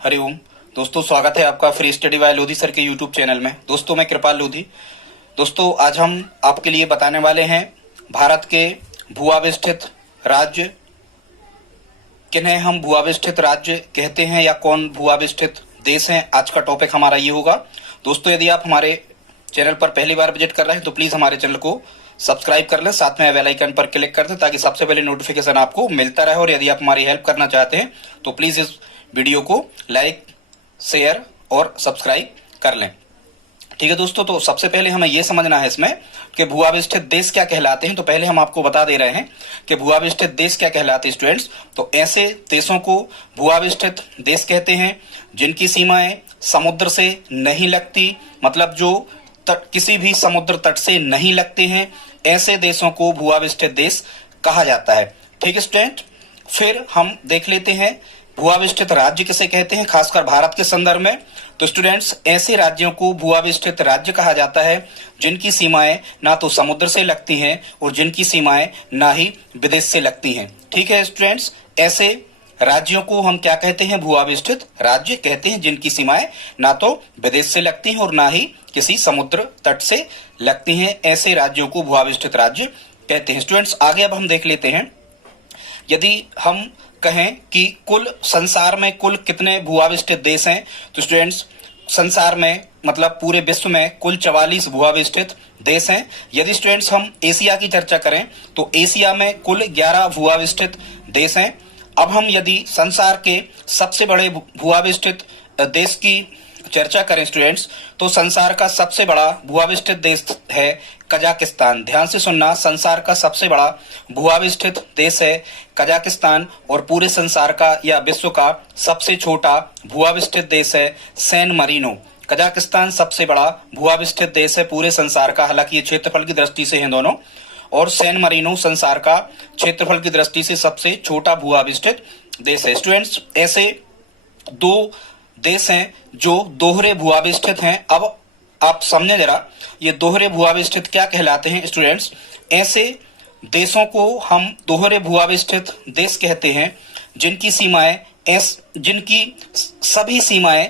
हरिओम दोस्तों, स्वागत है आपका free study bye Lodhi sir के यूट्यूब चैनल में। दोस्तों मैं कृपाल लोधी। दोस्तों आज हम आपके लिए बताने वाले हैं भारत के भूआविष्ठित राज्य, किन्हें हम भूआविष्ठित राज्य कहते हैं या कौन भूआविष्ठित देश हैं। आज का टॉपिक हमारा ये होगा। दोस्तों यदि आप हमारे चैनल पर पहली बार विजिट कर रहे हैं तो प्लीज हमारे चैनल को सब्सक्राइब कर लें, साथ में बेल आइकन पर क्लिक कर दें ताकि सबसे पहले नोटिफिकेशन आपको मिलता रहे। और यदि आप हमारी हेल्प करना चाहते हैं तो प्लीज इस वीडियो को लाइक, शेयर और सब्सक्राइब कर लें। ठीक है दोस्तों, तो सबसे पहले हमें यह समझना है इसमें कि भूआविष्ठित देश क्या कहलाते हैं। तो पहले हम आपको बता दे रहे हैं कि भूआविष्ठित देश क्या कहलाते हैं स्टूडेंट्स। तो ऐसे देशों को भूआविष्ठित देश कहते हैं जिनकी सीमाएं समुद्र से नहीं लगती, मतलब जो किसी भी समुद्र तट से नहीं लगते हैं, ऐसे देशों को भूआविष्ठित देश कहा जाता है। ठीक है स्टूडेंट, फिर हम देख लेते हैं भूआविष्ठित राज्य किसे कहते हैं, खासकर भारत के संदर्भ में। तो स्टूडेंट्स ऐसे राज्यों को भूआविष्ठित राज्य कहा जाता है जिनकी सीमाएं ना तो समुद्र से लगती हैं और जिनकी सीमाएं ना ही विदेश से लगती हैं। ठीक है स्टूडेंट्स, ऐसे राज्यों को हम क्या कहते हैं, भूआविष्ठित राज्य कहते हैं जिनकी सीमाएं ना तो विदेश से लगती हैं और ना ही किसी समुद्र तट से लगती हैं। ऐसे राज्यों को भूआविष्ठित राज्य कहते हैं। स्टूडेंट्स आगे अब हम देख लेते हैं, यदि हम कहें कि कुल संसार में कुल कितने भूआविष्ठित देश हैं, तो स्टूडेंट्स संसार में मतलब पूरे विश्व में कुल 44 भूआविष्ठित देश हैं। यदि स्टूडेंट्स हम एशिया की चर्चा करें तो एशिया में कुल 11 भूआविष्ठित देश हैं। अब हम यदि संसार के सबसे बड़े भूआविष्ठित देश की चर्चा करें स्टूडेंट्स, तो संसार का सबसे बड़ा भूआविष्ठित देश है कजाकिस्तान। ध्यान से सुनना, संसार का सबसे बड़ा भूआविष्ठित देश है कजाकिस्तान और पूरे संसार का या विश्व का सबसे छोटा भूआविष्ठित देश है सैन मरीनो। कजाकिस्तान सबसे बड़ा भूआविष्ठित देश है पूरे संसार का, हालांकि ये क्षेत्रफल की दृष्टि से हैं दोनों, और सैन मरीनो संसार का क्षेत्रफल की दृष्टि से सबसे छोटा भूआविष्ठित देश है। स्टूडेंट्स ऐसे दो देश हैं जो दोहरे भूआविष्ठित हैं। अब आप समझे जरा, ये दोहरे भूआविष्ठित क्या कहलाते हैं स्टूडेंट्स। ऐसे देशों को हम दोहरे भूआविष्ठित देश कहते हैं जिनकी सभी सीमाएं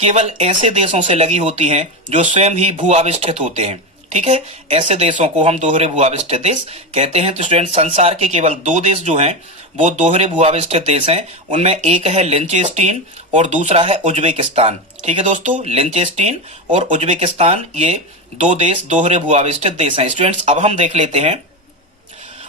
केवल ऐसे देशों से लगी होती हैं जो स्वयं ही भूआविष्ठित होते हैं। ठीक है, ऐसे देशों को हम दोहरे भूआविष्ठित देश कहते हैं। तो स्टूडेंट संसार के केवल दो देश जो हैं वो दोहरे भूआविष्ठित देश हैं। उनमें एक है लिंचेस्टीन और दूसरा है उज्बेकिस्तान। ठीक है दोस्तों, लिंचेस्टीन और उज्बेकिस्तान ये दो देश दोहरे भूआविष्ठित देश हैं। स्टूडेंट्स अब हम देख लेते हैं,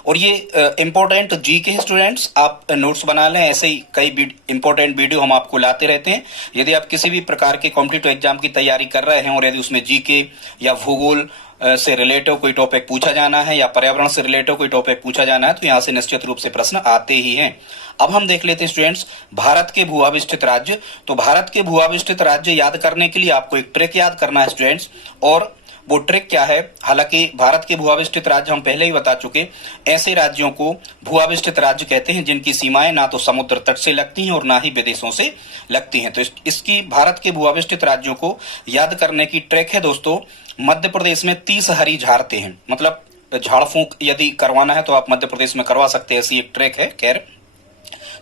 और ये इंपॉर्टेंट जी के स्टूडेंट्स आप नोट्स बना लें, ऐसे ही कई इंपॉर्टेंट वीडियो हम आपको लाते रहते हैं। यदि आप किसी भी प्रकार के कॉम्पिटिटिव एग्जाम की तैयारी कर रहे हैं और यदि उसमें जी के या भूगोल से रिलेटिव कोई टॉपिक पूछा जाना है या पर्यावरण से रिलेटिव कोई टॉपिक पूछा जाना है तो यहाँ से निश्चित रूप से प्रश्न आते ही हैं। अब हम देख लेते हैं स्टूडेंट्स भारत के भूआविष्ठित राज्य। तो भारत के भूआविष्ठित राज्य याद करने के लिए आपको एक ट्रिक याद करना है स्टूडेंट्स, और वो ट्रिक क्या है, हालांकि भारत के भूआविष्ठित राज्य हम पहले ही बता चुके। ऐसे राज्यों को भूआविष्ठित राज्य कहते हैं जिनकी सीमाएं ना तो समुद्र तट से लगती हैं और ना ही विदेशों से लगती हैं। तो इसकी भारत के भूआविष्ठित राज्यों को याद करने की ट्रिक है दोस्तों, मध्य प्रदेश में 30 हरी झाड़ते हैं, मतलब झाड़ फूंक यदि करवाना है तो आप मध्य प्रदेश में करवा सकते हैं, ऐसी एक ट्रिक है। खैर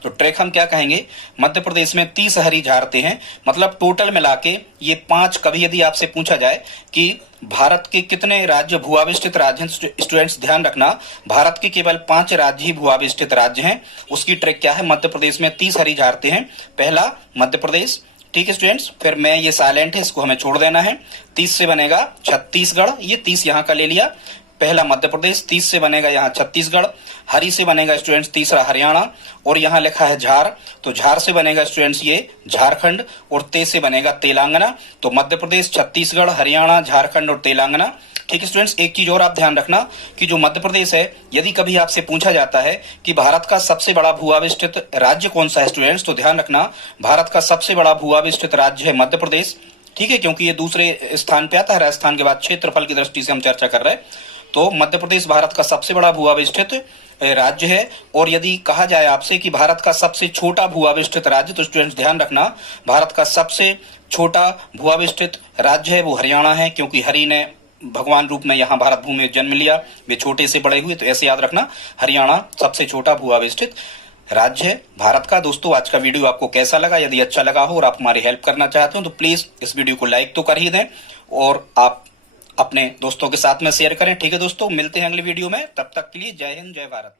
तो ट्रैक हम क्या कहेंगे, मध्य प्रदेश में 30 हरी झाड़ते हैं, मतलब टोटल मिला के ये 5। कभी यदि आपसे पूछा जाए कि भारत के कितने राज्य भूआविष्ठित राज्य हैं, स्टूडेंट्स ध्यान रखना भारत के केवल 5 राज्य ही भूआविष्ठित राज्य हैं। उसकी ट्रिक क्या है, मध्य प्रदेश में 30 हरी झाड़ते हैं। पहला मध्य प्रदेश, ठीक है स्टूडेंट्स, फिर मैं ये साइलेंट है इसको हमें छोड़ देना है। 30 से बनेगा छत्तीसगढ़, ये 30 यहाँ का ले लिया, पहला मध्य प्रदेश। 30 से बनेगा यहाँ छत्तीसगढ़, हरी से बनेगा स्टूडेंट्स तीसरा हरियाणा, और यहाँ लिखा है झार, तो झार से बनेगा स्टूडेंट्स ये झारखंड, और ते से बनेगा तेलंगाना। तो मध्य प्रदेश, छत्तीसगढ़, हरियाणा, झारखंड और तेलंगाना। ठीक है स्टूडेंट्स, एक चीज और आप ध्यान रखना कि जो मध्य प्रदेश है, यदि कभी आपसे पूछा जाता है कि भारत का सबसे बड़ा भूआविष्ठित राज्य कौन सा है स्टूडेंट्स, तो ध्यान रखना भारत का सबसे बड़ा भूआविष्ठित राज्य है मध्य प्रदेश। ठीक है, क्योंकि ये दूसरे स्थान पे आता है, राजस्थान के बाद क्षेत्रफल की दृष्टि से हम चर्चा कर रहे हैं। तो मध्य प्रदेश भारत का सबसे बड़ा भूआविष्ठित राज्य है। और यदि कहा जाए आपसे कि भारत का सबसे छोटा भूआविष्ठित राज्य, तो स्टूडेंट्स ध्यान रखना भारत का सबसे छोटा भूआविष्ठित राज्य है वो हरियाणा है, क्योंकि हरि ने भगवान रूप में यहाँ भारत भूमि में जन्म लिया, वे छोटे से बड़े हुए, तो ऐसे याद रखना हरियाणा सबसे छोटा भूआविष्ठित राज्य है भारत का। दोस्तों आज का वीडियो आपको कैसा लगा? यदि अच्छा लगा हो और आप हमारी हेल्प करना चाहते हो तो प्लीज इस वीडियो को लाइक तो कर ही दें और आप अपने दोस्तों के साथ में शेयर करें। ठीक है दोस्तों, मिलते हैं अगली वीडियो में, तब तक के लिए जय हिंद जय भारत।